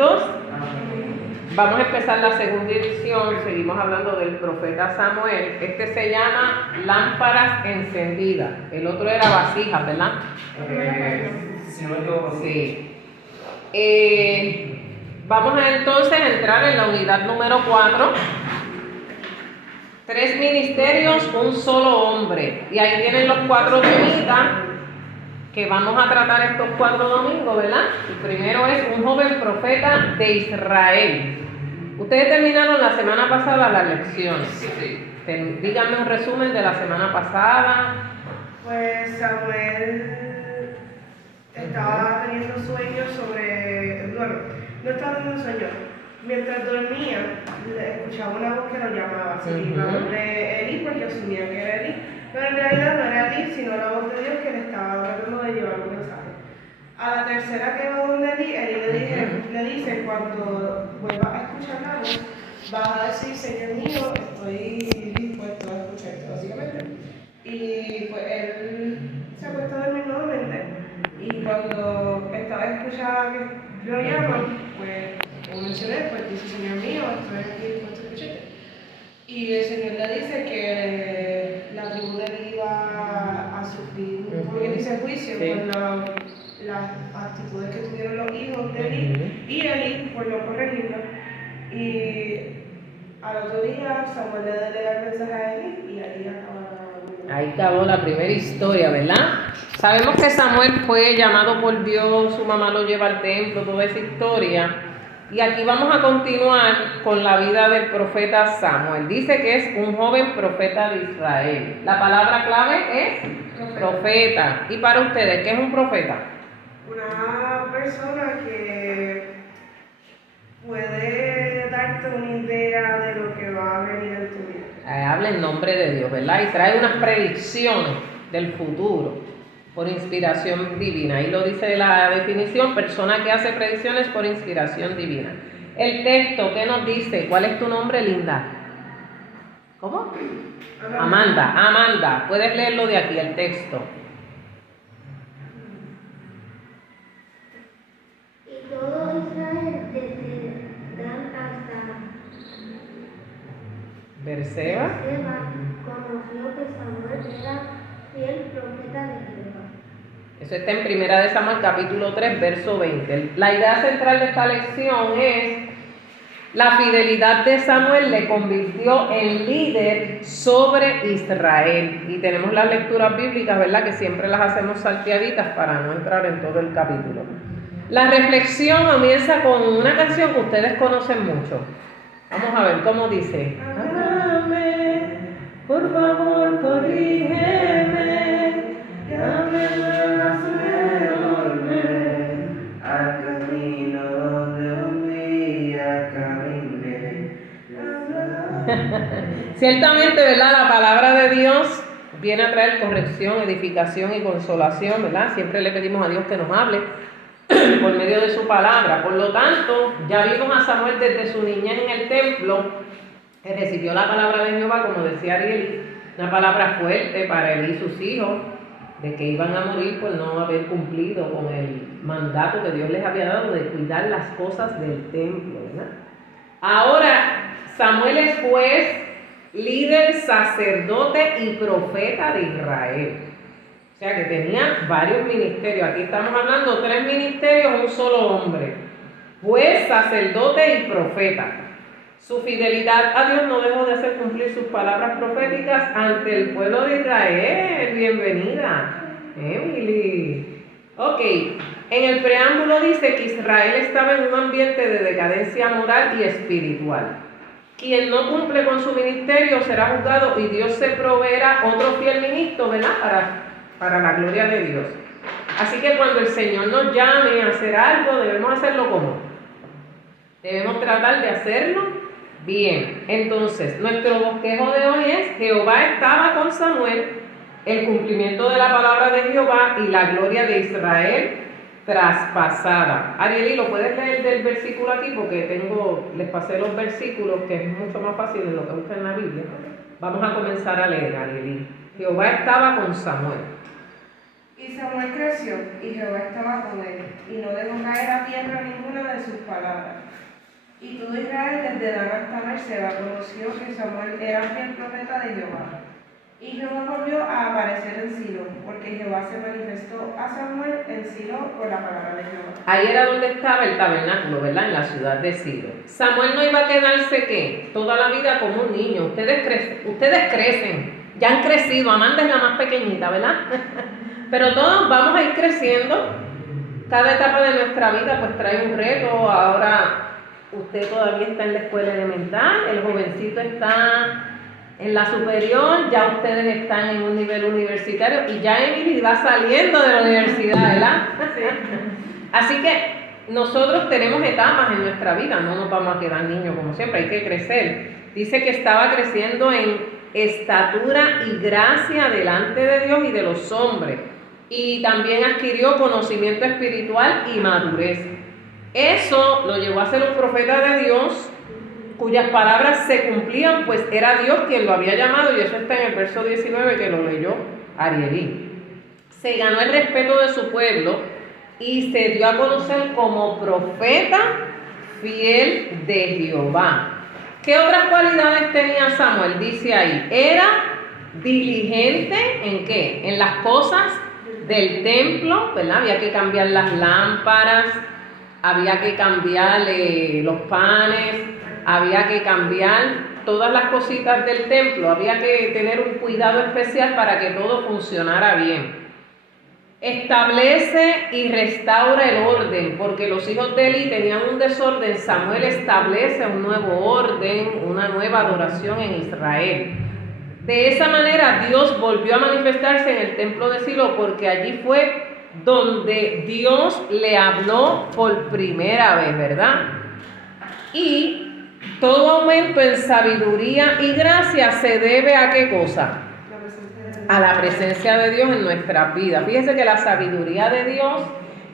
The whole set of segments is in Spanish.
juntos? Vamos a empezar la segunda edición, seguimos hablando del profeta Samuel. Este se llama Lámparas Encendidas, el otro era Vasijas, ¿verdad? Si no me equivoco, Sí. Vamos a entonces entrar en la unidad número 4. 3 ministerios, un solo hombre. Y ahí tienen los 4 temitas que vamos a tratar estos 4 domingos, ¿verdad? El primero es un joven profeta de Israel. Ustedes terminaron la semana pasada las lecciones. sí. Díganme un resumen de la semana pasada. Pues Samuel estaba teniendo sueños no estaba teniendo sueños. Mientras dormía, escuchaba una voz que lo llamaba, así que iba a nombre Eli porque asumía que era Eli, pero en realidad no era Eli, sino la voz de Dios que le estaba tratando de llevar un mensaje. A la tercera que va donde Eli le dice, cuando vuelva a escuchar la voz, vas a decir, Señor mío, estoy dispuesto a escucharte, básicamente. Y pues él se acuesta a dormir nuevamente. Y cuando estaba escuchando que lo llaman, pues, como mencioné, pues dice, Señor mío, estoy aquí dispuesto a escucharte. Y el Señor le dice que la tribu de él iba a sufrir, porque dice juicio, por las actitudes que tuvieron los hijos de Eli y Eli por no corregirlo. Y al otro día Samuel le delega el mensaje a Eli y ahí acaba. Ahí acabó la primera historia, ¿verdad? Sabemos que Samuel fue llamado por Dios, su mamá lo lleva al templo, toda esa historia. Y aquí vamos a continuar con la vida del profeta Samuel. Dice que es un joven profeta de Israel. La palabra clave es profeta. ¿Y para ustedes qué es un profeta? Una persona que puede darte una idea de lo que va a venir en tu vida. Habla en nombre de Dios, ¿verdad? Y trae unas predicciones del futuro por inspiración divina. Ahí lo dice la definición, persona que hace predicciones por inspiración divina. El texto, ¿qué nos dice? ¿Cuál es tu nombre, linda? ¿Cómo? Amanda, puedes leerlo de aquí, el texto. Y todo Israel, desde Dan hasta Berseba, conoció que Samuel era fiel profeta de Jehová. eso está en 1 Samuel capítulo 3, verso 20. La idea central de esta lección es la fidelidad de Samuel le convirtió en líder sobre Israel. Y tenemos las lecturas bíblicas, ¿verdad? Que siempre las hacemos salteaditas para no entrar en todo el capítulo. La reflexión comienza con una canción que ustedes conocen mucho. Vamos a ver cómo dice. Háblame, por favor, corrígeme, dame nuevas enorme, al camino donde un día caminé. Ciertamente, ¿verdad? La palabra de Dios viene a traer corrección, edificación y consolación, ¿verdad? Siempre le pedimos a Dios que nos hable por medio de su palabra. Por lo tanto, ya vimos a Samuel desde su niñez en el templo, que recibió la palabra de Jehová, como decía Ariel, una palabra fuerte para él y sus hijos, de que iban a morir por no haber cumplido con el mandato que Dios les había dado de cuidar las cosas del templo, ¿verdad? Ahora, Samuel es juez, líder, sacerdote y profeta de Israel. O sea que tenía varios ministerios. Aquí estamos hablando de 3 ministerios, un solo hombre. Juez, sacerdote y profeta. Su fidelidad a Dios no dejó de hacer cumplir sus palabras proféticas ante el pueblo de Israel. Bienvenida, Emily. Ok, en el preámbulo dice que Israel estaba en un ambiente de decadencia moral y espiritual. Quien no cumple con su ministerio será juzgado y Dios se proveerá otro fiel ministro, ¿verdad? Para la gloria de Dios. Así que cuando el Señor nos llame a hacer algo, debemos hacerlo ¿cómo? Debemos tratar de hacerlo bien. Entonces, nuestro bosquejo de hoy es: Jehová estaba con Samuel, el cumplimiento de la palabra de Jehová y la gloria de Israel traspasada. Arieli, ¿lo puedes leer del versículo aquí? Porque les pasé los versículos, que es mucho más fácil de lo que busca en la Biblia. Vamos a comenzar a leer, Arieli. Jehová estaba con Samuel. Y Samuel creció, y Jehová estaba con él, y no dejó caer a tierra ninguna de sus palabras. Y todo Israel, desde Dan hasta Beerseba, conoció que Samuel era fiel profeta de Jehová. Y Jehová volvió a aparecer en Silo, porque Jehová se manifestó a Samuel en Silo por la palabra de Jehová. Ahí era donde estaba el tabernáculo, ¿verdad? En la ciudad de Silo. Samuel no iba a quedarse, ¿qué? Toda la vida como un niño. Ustedes crecen, ya han crecido. Amanda es la más pequeñita, ¿verdad? Pero todos vamos a ir creciendo. Cada etapa de nuestra vida pues trae un reto. Ahora usted todavía está en la escuela elemental, el jovencito está en la superior, ya ustedes están en un nivel universitario y ya Emily va saliendo de la universidad, ¿verdad? Sí. Así que nosotros tenemos etapas en nuestra vida, no nos vamos a quedar niños como siempre, hay que crecer. Dice que estaba creciendo en estatura y gracia delante de Dios y de los hombres, y también adquirió conocimiento espiritual y madurez. Eso lo llevó a ser un profeta de Dios, cuyas palabras se cumplían, pues era Dios quien lo había llamado, y eso está en el verso 19 que lo leyó Arielí. Se ganó el respeto de su pueblo y se dio a conocer como profeta fiel de Jehová. ¿Qué otras cualidades tenía Samuel? Dice ahí, era diligente ¿en qué? En las cosas del templo, ¿verdad? Había que cambiar las lámparas, había que cambiar los panes, había que cambiar todas las cositas del templo, había que tener un cuidado especial para que todo funcionara bien. Establece y restaura el orden, porque los hijos de Eli tenían un desorden. Samuel establece un nuevo orden, una nueva adoración en Israel. De esa manera Dios volvió a manifestarse en el templo de Silo, porque allí fue donde Dios le habló por primera vez, ¿verdad? Y todo aumento en sabiduría y gracia se debe ¿a qué cosa? A la presencia de Dios en nuestras vidas. Fíjense que la sabiduría de Dios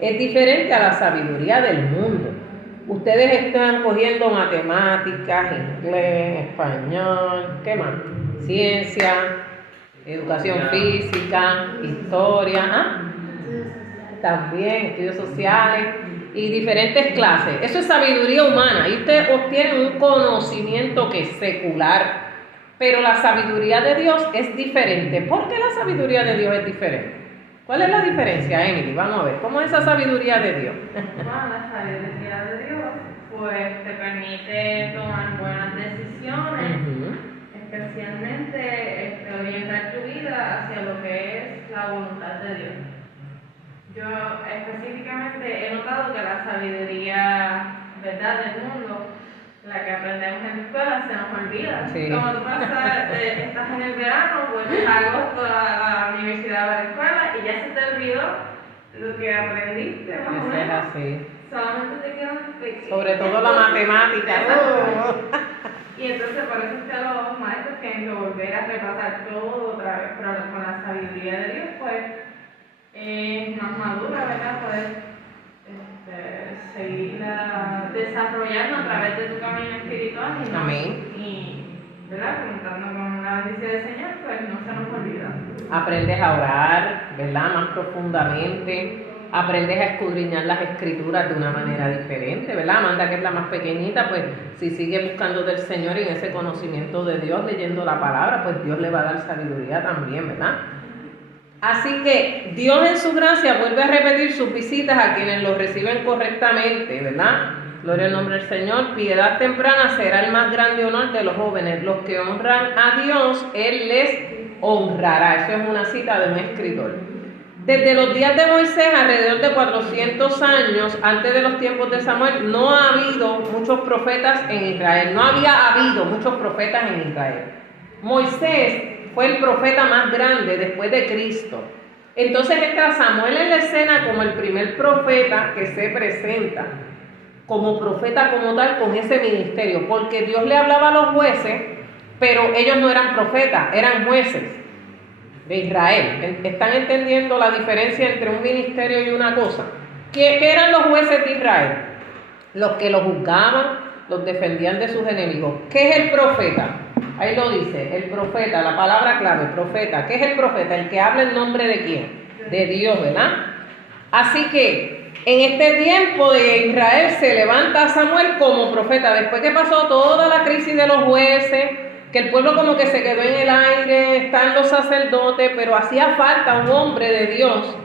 es diferente a la sabiduría del mundo. Ustedes están cogiendo matemáticas, inglés, español, ¿qué más? Ciencia, educación física, historia, también estudios sociales y diferentes clases. Eso es sabiduría humana, y usted obtiene un conocimiento que es secular, pero la sabiduría de Dios es diferente. ¿Por qué la sabiduría de Dios es diferente? ¿Cuál es la diferencia, Emily? Vamos a ver, ¿cómo es esa sabiduría de Dios? Bueno, la sabiduría de Dios pues te permite tomar buenas decisiones, especialmente orientar tu vida hacia lo que es la voluntad de Dios. Yo específicamente he notado que la sabiduría, ¿verdad?, del mundo, la que aprendemos en la escuela, se nos olvida. Sí. Como tú estás en el verano, vuelves a agosto a la universidad o a la escuela y ya se te olvidó lo que aprendiste, más o Eso es menos. así. Solamente te quedan pequeños. Sobre todo la matemática. Y entonces por eso es que los maestros tienen que volver a repasar todo otra vez, pero con la sabiduría de Dios, pues es más madura, ¿verdad? Puedes seguirla desarrollando a través de tu camino espiritual y, no, Amén. y ¿verdad? Contando con la bendición del Señor, pues no se nos olvida. Aprendes a orar, ¿verdad? Más profundamente. Aprendes a escudriñar las escrituras de una manera diferente, ¿verdad? Amanda, que es la más pequeñita, pues si sigue buscando del Señor y en ese conocimiento de Dios, leyendo la palabra, pues Dios le va a dar sabiduría también, ¿verdad? Así que Dios en su gracia vuelve a repetir sus visitas a quienes lo reciben correctamente, ¿verdad? Gloria al nombre del Señor. Piedad temprana será el más grande honor de los jóvenes. Los que honran a Dios, Él les honrará. Eso es una cita de un escritor. Desde los días de Moisés, alrededor de 400 años antes de los tiempos de Samuel, no ha habido muchos profetas en Israel. No había habido muchos profetas en Israel. Moisés fue el profeta más grande después de Cristo. Entonces entra Samuel en la escena como el primer profeta que se presenta como profeta como tal con ese ministerio, porque Dios le hablaba a los jueces, pero ellos no eran profetas, eran jueces de Israel. ¿Están entendiendo la diferencia entre un ministerio y una cosa? ¿Qué eran los jueces de Israel? Los que los juzgaban, los defendían de sus enemigos. ¿Qué es el profeta? Ahí lo dice, el profeta, la palabra clave, profeta. ¿Qué es el profeta? El que habla en nombre de quién. de Dios, ¿verdad? Así que en este tiempo de Israel se levanta Samuel como profeta. Después que pasó toda la crisis de los jueces, que el pueblo como que se quedó en el aire, están los sacerdotes, pero hacía falta un hombre de Dios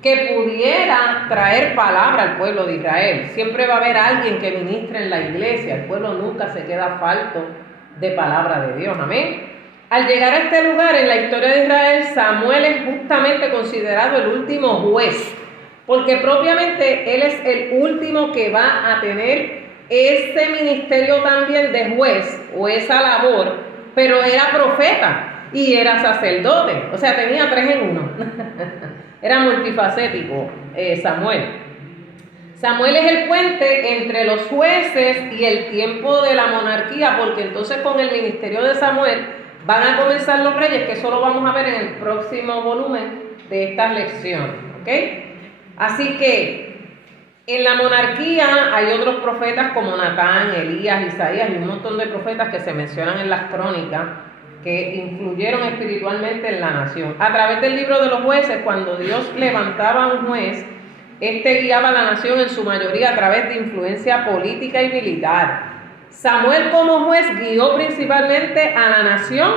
que pudiera traer palabra al pueblo de Israel. Siempre va a haber alguien que ministre en la iglesia. El pueblo nunca se queda falto de palabra de Dios. Amén. Al llegar a este lugar en la historia de Israel, Samuel es justamente considerado el último juez, porque propiamente él es el último que va a tener ese ministerio también de juez o esa labor, pero era profeta y era sacerdote, o sea, tenía 3 en 1. Era multifacético Samuel. Samuel es el puente entre los jueces y el tiempo de la monarquía, porque entonces con el ministerio de Samuel van a comenzar los reyes, que eso lo vamos a ver en el próximo volumen de estas lecciones, ¿ok? Así que en la monarquía hay otros profetas como Natán, Elías, Isaías y un montón de profetas que se mencionan en las crónicas que influyeron espiritualmente en la nación. A través del libro de los jueces, cuando Dios levantaba a un juez, este guiaba a la nación en su mayoría a través de influencia política y militar. Samuel como juez guió principalmente a la nación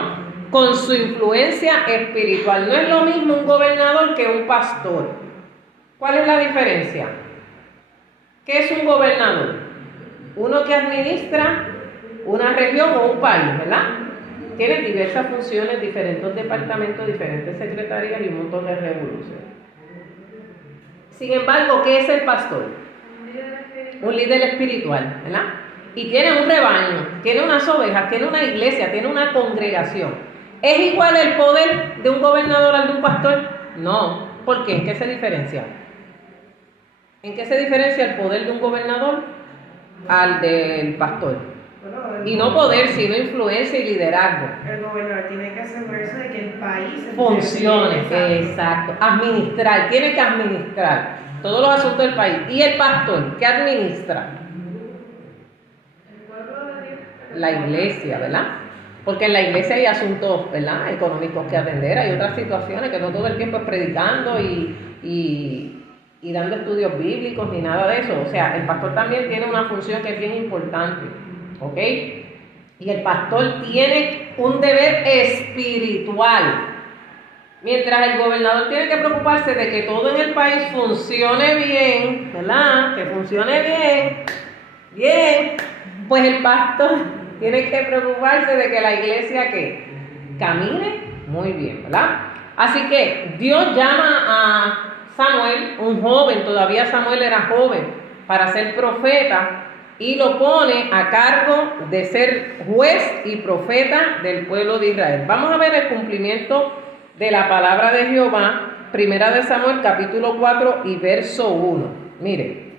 con su influencia espiritual. No es lo mismo un gobernador que un pastor. ¿Cuál es la diferencia? ¿Qué es un gobernador? Uno que administra una región o un país, ¿verdad? Tiene diversas funciones, diferentes departamentos, diferentes secretarías y un montón de revoluciones. Sin embargo, ¿qué es el pastor? Un líder espiritual, ¿verdad? Y tiene un rebaño, tiene unas ovejas, tiene una iglesia, tiene una congregación. ¿Es igual el poder de un gobernador al de un pastor? No. ¿Por qué? ¿En qué se diferencia? ¿En qué se diferencia el poder de un gobernador al del pastor? Bueno, Y no poder, sino influencia y liderazgo. El gobernador tiene que asegurarse de que el país Funciones, Exacto. exacto. Administrar, tiene que administrar todos los asuntos del país. ¿Y el pastor qué administra? La iglesia, ¿verdad? Porque en la iglesia hay asuntos, ¿verdad?, económicos que atender, hay otras situaciones que no todo el tiempo es predicando y dando estudios bíblicos ni nada de eso. O sea, el pastor también tiene una función que es bien importante, ¿ok? Y el pastor tiene un deber espiritual. Mientras el gobernador tiene que preocuparse de que todo en el país funcione bien, ¿verdad? Que funcione bien, pues el pastor tiene que preocuparse de que la iglesia que camine muy bien, ¿verdad? Así que Dios llama a Samuel, un joven, todavía Samuel era joven, para ser profeta, y lo pone a cargo de ser juez y profeta del pueblo de Israel. Vamos a ver el cumplimiento de la palabra de Jehová, primera de Samuel, capítulo 4 y verso 1. Mire,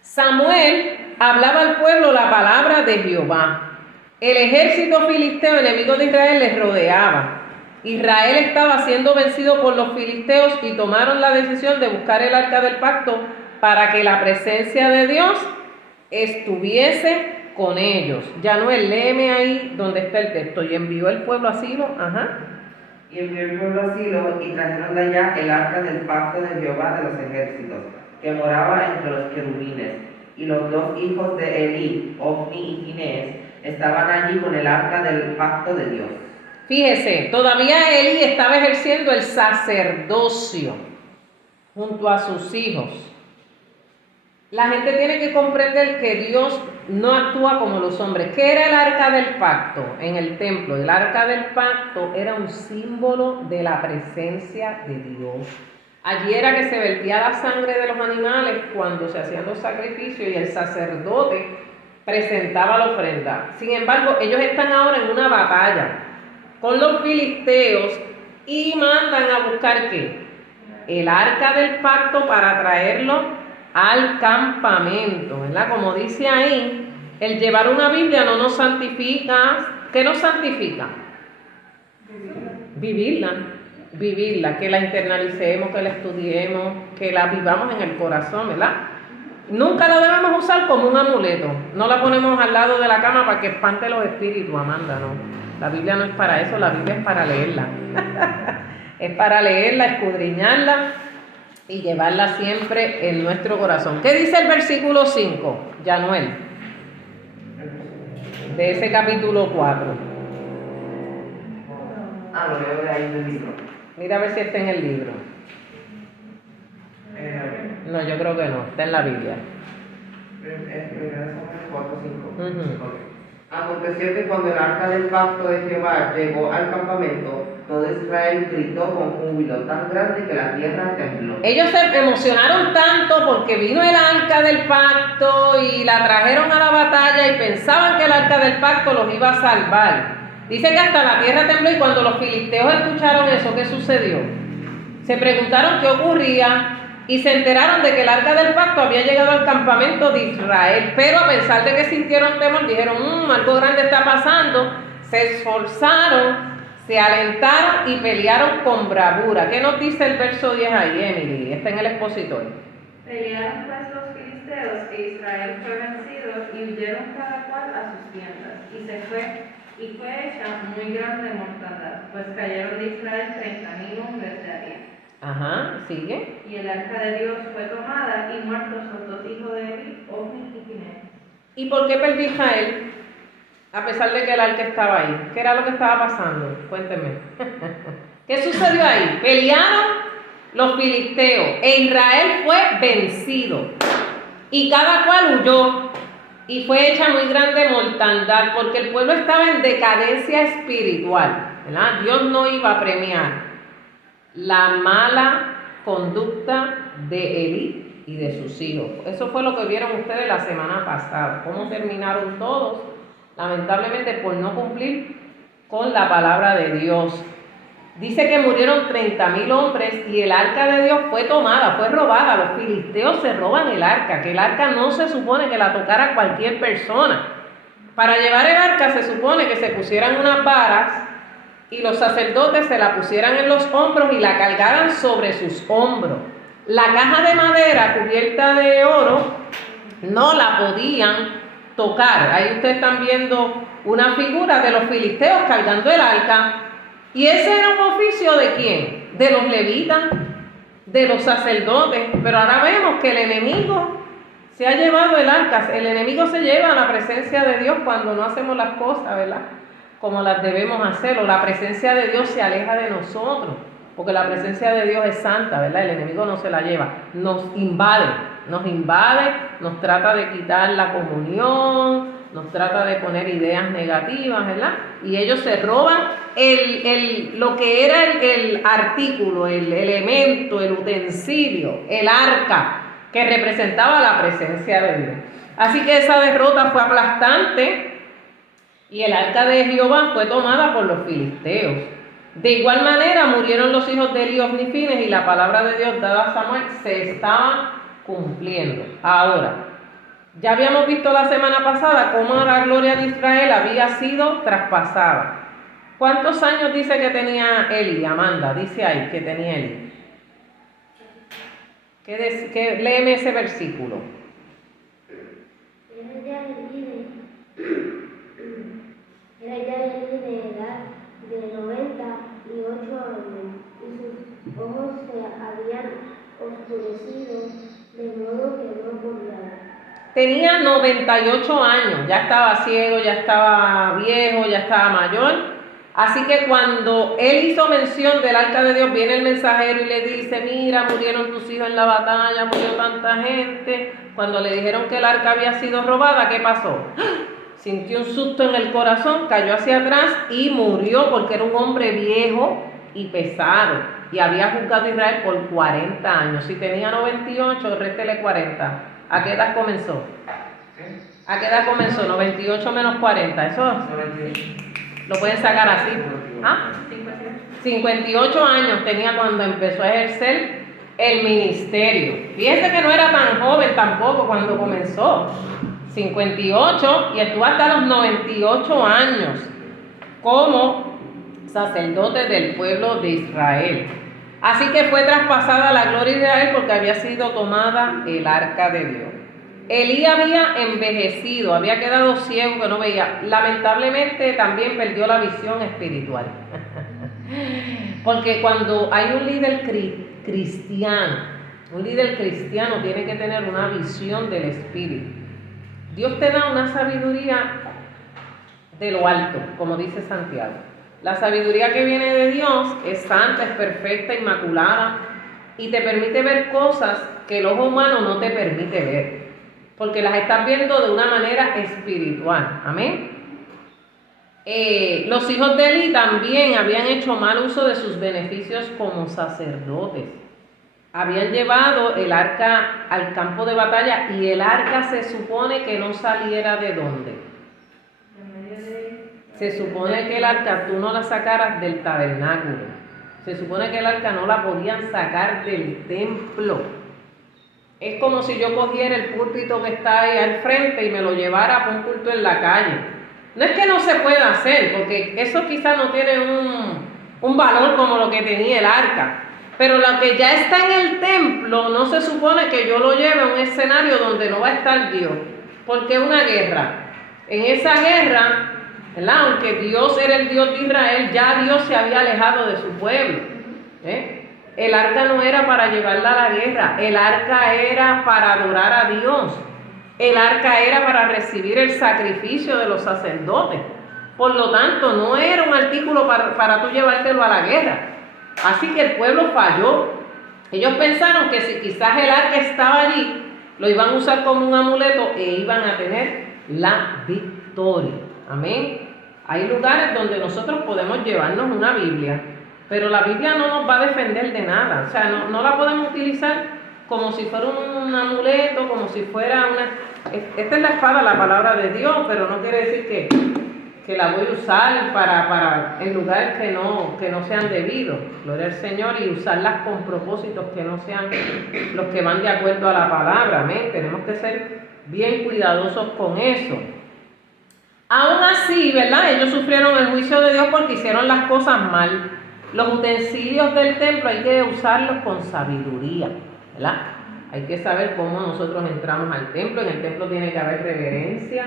Samuel hablaba al pueblo la palabra de Jehová. El ejército filisteo, enemigo de Israel, les rodeaba. Israel estaba siendo vencido por los filisteos y tomaron la decisión de buscar el arca del pacto para que la presencia de Dios estuviese con ellos. Ya no léeme ahí donde está el texto. Y envió el pueblo a Silo. Y envió el pueblo a Silo y trajeron de allá el arca del pacto de Jehová de los ejércitos, que moraba entre los querubines. Y los 2 hijos de Elí, Ofni y Finés, estaban allí con el arca del pacto de Dios. Fíjese, todavía Elí estaba ejerciendo el sacerdocio junto a sus hijos. La gente tiene que comprender que Dios no actúa como los hombres. ¿Qué era el arca del pacto en el templo? El arca del pacto era un símbolo de la presencia de Dios. Allí era que se vertía la sangre de los animales cuando se hacían los sacrificios y el sacerdote presentaba la ofrenda. Sin embargo, ellos están ahora en una batalla con los filisteos y mandan a buscar ¿qué? El arca del pacto para traerlo al campamento, ¿verdad? Como dice ahí, el llevar una Biblia no nos santifica. ¿Qué nos santifica? Vivirla, que la internalicemos, que la estudiemos, que la vivamos en el corazón, ¿verdad? Nunca la debemos usar como un amuleto. No la ponemos al lado de la cama para que espante los espíritus, Amanda, no. La Biblia no es para eso, la Biblia es para leerla. Es para leerla, escudriñarla y llevarla siempre en nuestro corazón. ¿Qué dice el versículo 5, Yanuel? De ese capítulo 4. Lo leo de ahí del libro. Mira a ver si está en el libro. No, yo creo que no, está en la Biblia. Primera Samuel 4:5. Ujú. Ok. Aconteció que cuando el arca del pacto de Jehová llegó al campamento, todo Israel gritó con júbilo tan grande que la tierra tembló. Ellos se emocionaron tanto porque vino el arca del pacto y la trajeron a la batalla y pensaban que el arca del pacto los iba a salvar. Dice que hasta la tierra tembló y cuando los filisteos escucharon eso, ¿qué sucedió? Se preguntaron qué ocurría y se enteraron de que el arca del pacto había llegado al campamento de Israel, pero a pesar de que sintieron temor, dijeron, algo grande está pasando, se esforzaron, se alentaron y pelearon con bravura. ¿Qué nos dice el verso 10 ahí, Emily? Está en el expositor. Pelearon pues los filisteos e Israel fue vencido y huyeron cada cual a sus tiendas. Y fue hecha muy grande mortandad, pues cayeron de Israel 30,000 hombres de a día. Ajá, sigue. Y el arca de Dios fue tomada y muertos los dos hijos de Eli, Ofni y Finehas. ¿Y por qué perdió Israel? A pesar de que el arca estaba ahí. ¿Qué era lo que estaba pasando? Cuéntenme. ¿Qué sucedió ahí? Pelearon los filisteos e Israel fue vencido. Y cada cual huyó. Y fue hecha muy grande mortandad porque el pueblo estaba en decadencia espiritual, ¿verdad? Dios no iba a premiar la mala conducta de Elí y de sus hijos. Eso fue lo que vieron ustedes la semana pasada, cómo terminaron todos, lamentablemente por no cumplir con la palabra de Dios. Dice que murieron 30,000 hombres y el arca de Dios fue tomada, fue robada. Los filisteos se roban el arca, que el arca no se supone que la tocara cualquier persona. Para llevar el arca se supone que se pusieran unas varas y los sacerdotes se la pusieran en los hombros y la cargaran sobre sus hombros. La caja de madera cubierta de oro no la podían tocar. Ahí ustedes están viendo una figura de los filisteos cargando el arca. ¿Y ese era un oficio de quién? De los levitas, de los sacerdotes. Pero ahora vemos que el enemigo se ha llevado el arca. El enemigo se lleva a la presencia de Dios cuando no hacemos las cosas, ¿verdad? Como las debemos hacer. O la presencia de Dios se aleja de nosotros. Porque la presencia de Dios es santa, ¿verdad? El enemigo no se la lleva. Nos invade, nos trata de quitar la comunión, nos trata de poner ideas negativas, ¿verdad? Y ellos se roban lo que era el artículo, el elemento, el utensilio, el arca, que representaba la presencia de Dios. Así que esa derrota fue aplastante y el arca de Jehová fue tomada por los filisteos. De igual manera murieron los hijos de Eli, Ofni y Finehas y la palabra de Dios dada a Samuel se estaba cumpliendo. Ahora, ya habíamos visto la semana pasada cómo la gloria de Israel había sido traspasada. ¿Cuántos años dice que tenía Eli, Amanda? Dice ahí que tenía Eli. Léeme ese versículo. Era ya Eli de edad de 98 años y sus ojos se habían oscurecido de modo que no podía ver. Tenía 98 años, ya estaba ciego, ya estaba viejo, ya estaba mayor. Así que cuando él hizo mención del arca de Dios, viene el mensajero y le dice, mira, murieron tus hijos en la batalla, murió tanta gente. Cuando le dijeron que el arca había sido robada, ¿qué pasó? Sintió un susto en el corazón, cayó hacia atrás y murió porque era un hombre viejo y pesado. Y había juzgado a Israel por 40 años. Si tenía 98, réstele 40. ¿A qué edad comenzó? ¿A qué edad comenzó? 98 menos 40. Eso lo pueden sacar así. ¿Ah? 58 años tenía cuando empezó a ejercer el ministerio. Fíjense que no era tan joven tampoco cuando comenzó. 58 y estuvo hasta los 98 años como sacerdote del pueblo de Israel. Así que fue traspasada la gloria de Israel porque había sido tomada el arca de Dios. Elí había envejecido, había quedado ciego que no veía. Lamentablemente también perdió la visión espiritual. Porque cuando hay un líder cristiano, un líder cristiano tiene que tener una visión del Espíritu. Dios te da una sabiduría de lo alto, como dice Santiago. La sabiduría que viene de Dios es santa, es perfecta, inmaculada y te permite ver cosas que el ojo humano no te permite ver, porque las estás viendo de una manera espiritual. Amén. Los hijos de Eli también habían hecho mal uso de sus beneficios como sacerdotes. Habían llevado el arca al campo de batalla y el arca se supone que no saliera de dónde. Se supone que el arca tú no la sacaras del tabernáculo. Se supone que el arca no la podían sacar del templo. Es como si yo cogiera el púlpito que está ahí al frente y me lo llevara para un culto en la calle. No es que no se pueda hacer, porque eso quizás no tiene un valor como lo que tenía el arca. Pero lo que ya está en el templo no se supone que yo lo lleve a un escenario donde no va a estar Dios. Porque es una guerra. En esa guerra, ¿verdad? Aunque Dios era el Dios de Israel, ya Dios se había alejado de su pueblo. El arca no era para llevarla a la guerra, el arca era para adorar a Dios. El arca era para recibir el sacrificio de los sacerdotes. Por lo tanto, no era un artículo para tú llevártelo a la guerra. Así que el pueblo falló. Ellos pensaron que si quizás el arca estaba allí, lo iban a usar como un amuleto e iban a tener la victoria. Amén. Hay lugares donde nosotros podemos llevarnos una Biblia, pero la Biblia no nos va a defender de nada. O sea, no la podemos utilizar como si fuera un amuleto, como si fuera una... Esta es la espada, la palabra de Dios, pero no quiere decir que la voy a usar para en lugares que no sean debidos. Gloria al Señor, y usarlas con propósitos que no sean los que van de acuerdo a la palabra. Amén. Tenemos que ser bien cuidadosos con eso. Aún así, ¿verdad? Ellos sufrieron el juicio de Dios porque hicieron las cosas mal. Los utensilios del templo hay que usarlos con sabiduría, ¿verdad? Hay que saber cómo nosotros entramos al templo. En el templo tiene que haber reverencia.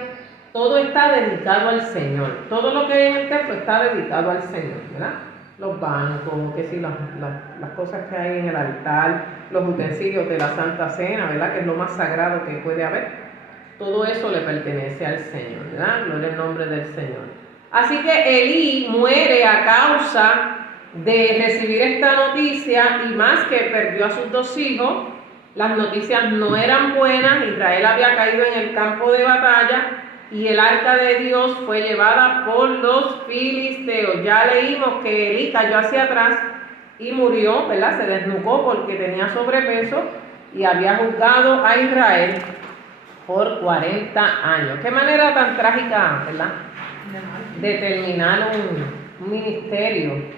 Todo está dedicado al Señor. Todo lo que hay en el templo está dedicado al Señor, ¿verdad? Los bancos, que sí, las cosas que hay en el altar, los utensilios de la Santa Cena, ¿verdad? Que es lo más sagrado que puede haber. Todo eso le pertenece al Señor, ¿verdad? Gloria al nombre del Señor. Así que Elí muere a causa de recibir esta noticia, y más que perdió a sus 2 hijos. Las noticias no eran buenas. Israel había caído en el campo de batalla y el arca de Dios fue llevada por los filisteos. Ya leímos que Elí cayó hacia atrás y murió, ¿verdad? Se desnucó porque tenía sobrepeso y había juzgado a Israel por 40 años. Qué manera tan trágica, ¿verdad? De terminar un ministerio.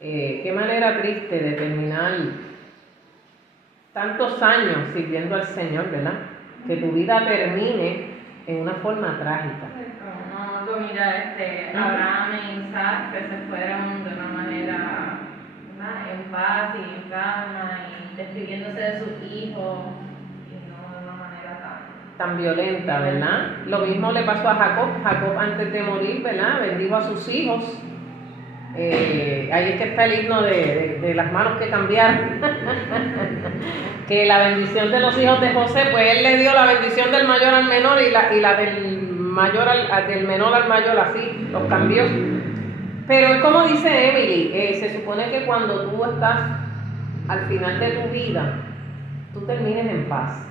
Qué manera triste de terminar tantos años sirviendo al Señor, ¿verdad? Que tu vida termine en una forma trágica. No, mira, Abraham e Isaac que se fueron de una manera, ¿verdad?, en paz y en calma y despidiéndose de sus hijos, y no de una manera tan violenta, ¿verdad? Lo mismo le pasó a Jacob. Jacob, antes de morir, ¿verdad?, bendijo a sus hijos. Ahí es que está el himno de las manos que cambiaron. Que la bendición de los hijos de José, pues él le dio la bendición del mayor al menor y la del menor al mayor, así, los cambió. Pero es como dice Emily, se supone que cuando tú estás al final de tu vida, tú termines en paz.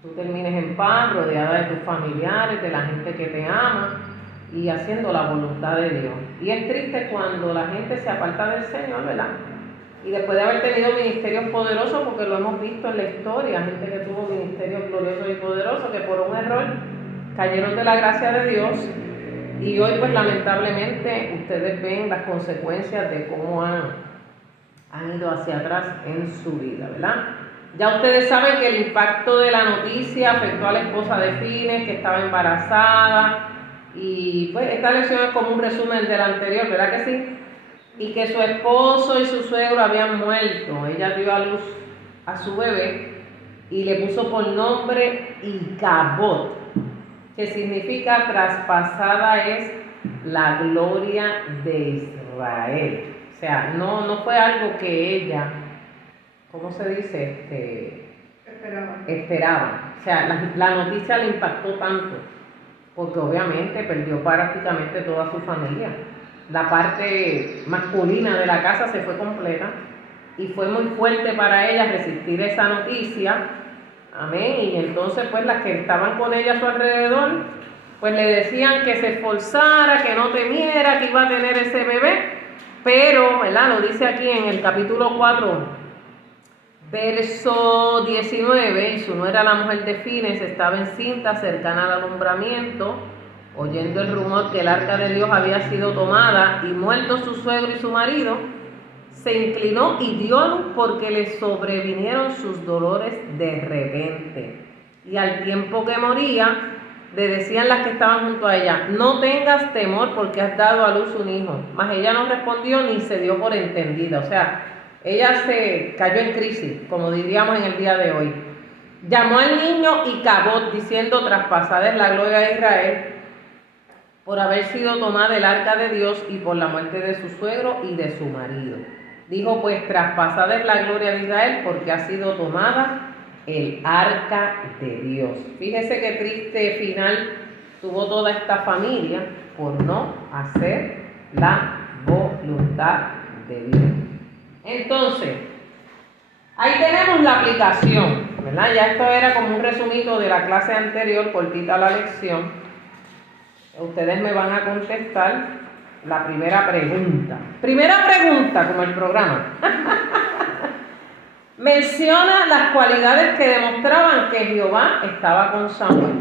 Tú termines en paz, rodeada de tus familiares, de la gente que te ama y haciendo la voluntad de Dios. Y es triste cuando la gente se aparta del Señor, ¿verdad? Y después de haber tenido ministerios poderosos, porque lo hemos visto en la historia, gente que tuvo ministerios gloriosos y poderosos, que por un error cayeron de la gracia de Dios, y hoy pues lamentablemente ustedes ven las consecuencias de cómo han ido hacia atrás en su vida, ¿verdad? Ya ustedes saben que el impacto de la noticia afectó a la esposa de Fines, que estaba embarazada, y pues esta lección es como un resumen de la anterior, ¿verdad que sí? Y que su esposo y su suegro habían muerto. Ella dio a luz a su bebé y le puso por nombre Icabod, que significa traspasada es la gloria de Israel. sea, no fue algo que ella, ¿cómo se dice? Esperaba. O sea, la noticia le impactó tanto, porque obviamente perdió prácticamente toda su familia. La parte masculina de la casa se fue completa y fue muy fuerte para ella resistir esa noticia. Amén. Y entonces pues las que estaban con ella a su alrededor, pues le decían que se esforzara, que no temiera, que iba a tener ese bebé. Pero, ¿verdad? Lo dice aquí en el capítulo 4, verso 19, y su nuera, la mujer de Fines, estaba encinta, cercana al alumbramiento, oyendo el rumor que el arca de Dios había sido tomada y muerto su suegro y su marido, se inclinó y dio a luz porque le sobrevinieron sus dolores de repente. Y al tiempo que moría, le decían las que estaban junto a ella: no tengas temor porque has dado a luz un hijo. Mas ella no respondió ni se dio por entendida. O sea, ella se cayó en crisis, como diríamos en el día de hoy. Llamó al niño Icabod, diciendo: traspasada es la gloria de Israel por haber sido tomada el arca de Dios y por la muerte de su suegro y de su marido. Dijo pues: traspasada es la gloria de Israel porque ha sido tomada el arca de Dios. Fíjese qué triste final tuvo toda esta familia por no hacer la voluntad de Dios. Entonces, ahí tenemos la aplicación, ¿verdad? Ya esto era como un resumito de la clase anterior, cortita la lección. Ustedes me van a contestar la primera pregunta. Primera pregunta, como el programa. Menciona las cualidades que demostraban que Jehová estaba con Samuel.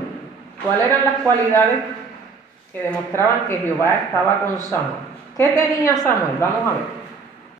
¿Cuáles eran las cualidades que demostraban que Jehová estaba con Samuel? ¿Qué tenía Samuel? Vamos a ver.